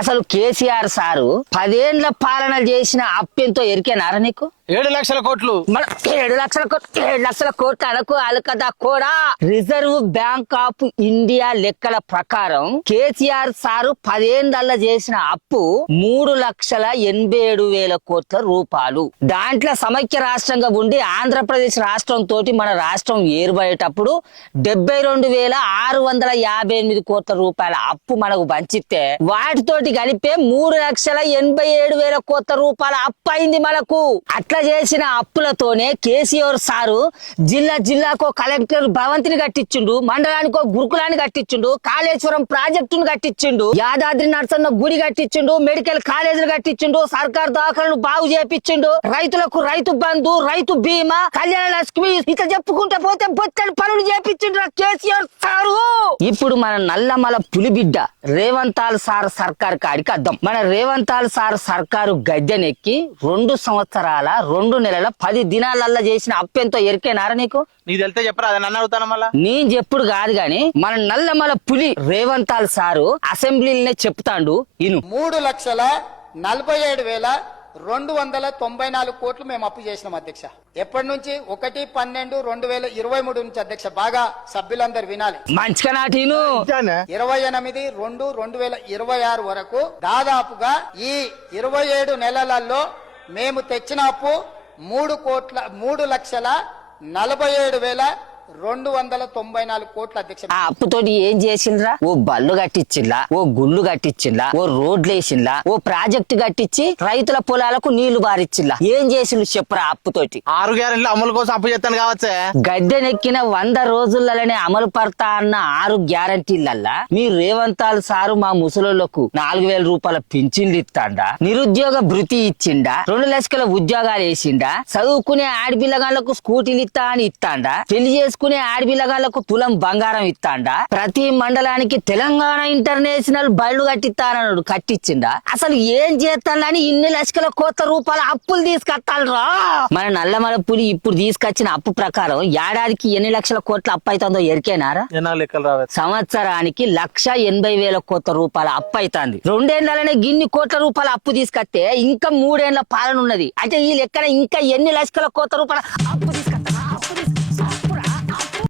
అసలు కేసీఆర్ సారు 10 ఏళ్ల పాలన చేసిన అప్పెంతో ఎరికేనారా నీకు? 7 లక్షల కోట్లు. మన 7 లక్షల కోట్లు 7 లక్షల కోట్లు అనకు అలకదా కూడా. రిజర్వ్ బ్యాంక్ ఆఫ్ ఇండియా లెక్కల ప్రకారం కేసీఆర్ సారు 10 ఏళ్లలో చేసిన అప్పు 3,87,000 కోట్ల రూపాయలు. దాంట్లో సమైక్య రాష్ట్రంగా ఉండి ఆంధ్రప్రదేశ్ రాష్ట్రం తోటి మన రాష్ట్రం ఏర్పడేటప్పుడు 72,658 కోట్ల రూపాయల అప్పు మనకు పంచితే వాటితోటి కలిపే 3,87,000 కోట్ల రూపాయల అప్పు అయింది మనకు. అట్లా చేసిన అప్పులతోనే కేసీఆర్ సారు జిల్లాకో కలెక్టర్ భవంతిని కట్టించిండు, మండలానికో గురుకులాన్ని కట్టించిండు, కాళేశ్వరం ప్రాజెక్టును కట్టించిండు, యాదాద్రి నరసన్న గుడి కట్టించిండు, మెడికల్ కాలేజీలు కట్టించిండు, సర్కార్ దవాఖానలు బాగు చేపించిండు, రైతులకు రైతు బంధు, రైతు బీమా, కళ్యాణ లక్ష్మి ఇట్లా చెప్పుకుంటే పోతే బొచ్చడి పనులు చేపించిండు కేసీఆర్ సారు. ఇప్పుడు మన నల్లమల పులిబిడ్డ రేవంతాల్ సార్ సర్కార్ కాడికి అద్దం. మన రేవంతాల్ సార్ సర్కారు గద్దెనెక్కి 2 సంవత్సరాల 2 నెలల 10 దినాలల్లా చేసిన అప్పెంతో ఎరికేనారా నీకు? నీకు తెలితే చెప్పరా, అదే నన్ను అడుగుతాను మళ్ళా. నేను చెప్పుడు కాదు గాని మన నల్లమల పులి రేవంతాల్ సారు అసెంబ్లీలోనే చెప్తాండు ఇను. 3,47,294 కోట్లు మేము అప్పు చేసినాం అధ్యక్ష. ఎప్పటి నుంచి? 1/12/2023 నుంచి అధ్యక్ష. బాగా సభ్యులందరూ వినాలి. మంచిగా నాటిను 28/2/2026 వరకు దాదాపుగా ఈ 27 నెలలలో మేము తెచ్చిన అప్పు 3,47,294 కోట్ల అధ్యక్ష. ఆ అప్పుతోటి ఏం చేసిండ్రా? ఓ బళ్ళు కట్టించిల్లా, ఓ గుళ్ళు కట్టించిల్లా, ఓ రోడ్లు వేసిండ్లా, ఓ ప్రాజెక్టు కట్టించి రైతుల పొలాలకు నీళ్లు బారిచ్చిల్లా. ఏం చేసిండు చెప్పరా అప్పుతోటి? 6 గ్యారెంటీలు అమలు కోసం అప్పు చేస్తాను కావచ్చే. గద్దెనెక్కిన 100 రోజులనే అమలు పడతా అన్న 6 గ్యారంటీలల్లా మీ రేవంతాల్ సారు మా ముసలోళ్లకు 4,000 రూపాయల పింఛన్లు ఇస్తాండా, నిరుద్యోగ భృతి ఇచ్చిండా, 2 లక్షల ఉద్యోగాలు వేసిండా, చదువుకునే ఆడపిల్లగాళ్లకు స్కూటీలు ఇస్తా అని ఇస్తాండా, పెళ్లి చేసుకునే ఆడపిల్లగాళ్లకు తులం బంగారం ఇస్తాండా, ప్రతి మండలానికి తెలంగాణ ఇంటర్నేషనల్ బళ్ళు కట్టిస్తానన్నాడు, కట్టించిండా? అసలు ఏం చేస్తాడని ఇన్ని లక్షల కోట్ల రూపాయల అప్పులు తీసుకొస్తాడ్రా. మన నల్లమల పులి ఇప్పుడు తీసుకొచ్చిన అప్పు ప్రకారం ఏడాదికి ఎన్ని లక్షల కోట్ల అప్పు అవుతుందో ఎరికేనారా? లెక్కలు రావే. సంవత్సరానికి 1,80,000 కోట్ల రూపాయల అప్పు అవుతుంది. 2 ఏళ్లనే గిన్ని కోట్ల రూపాయల అప్పు తీసుకొస్తే ఇంకా 3 ఏళ్ల పాలన ఉన్నది. అంటే ఈ లెక్కన ఇంకా ఎన్ని లక్షల కోట్ల రూపాయల అప్పు తీసుకొ